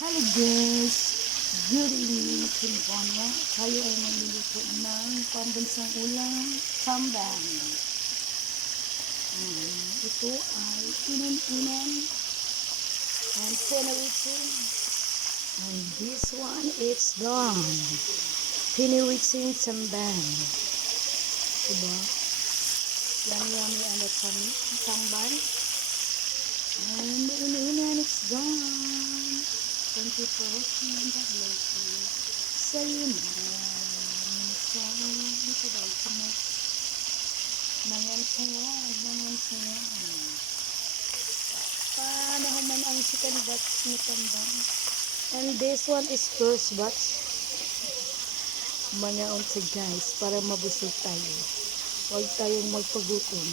Hello guys! Good evening, California. Tayo ay magluluto ng pambansang ulam, sambal. Ito ay inan-inan and pinawitsin. And this one is done. Pinawitsin sambal. Diba? Yummy ano kami, sambal. And inan-inan, it's done. Thank you for watching. God bless you. Sayonara. Ito daw kami. Mangan saya. Paano man ang second batch ni Kambang. And this one is first batch. Mga unsa guys, para mabusog tayo. Huwag tayong magpagutom.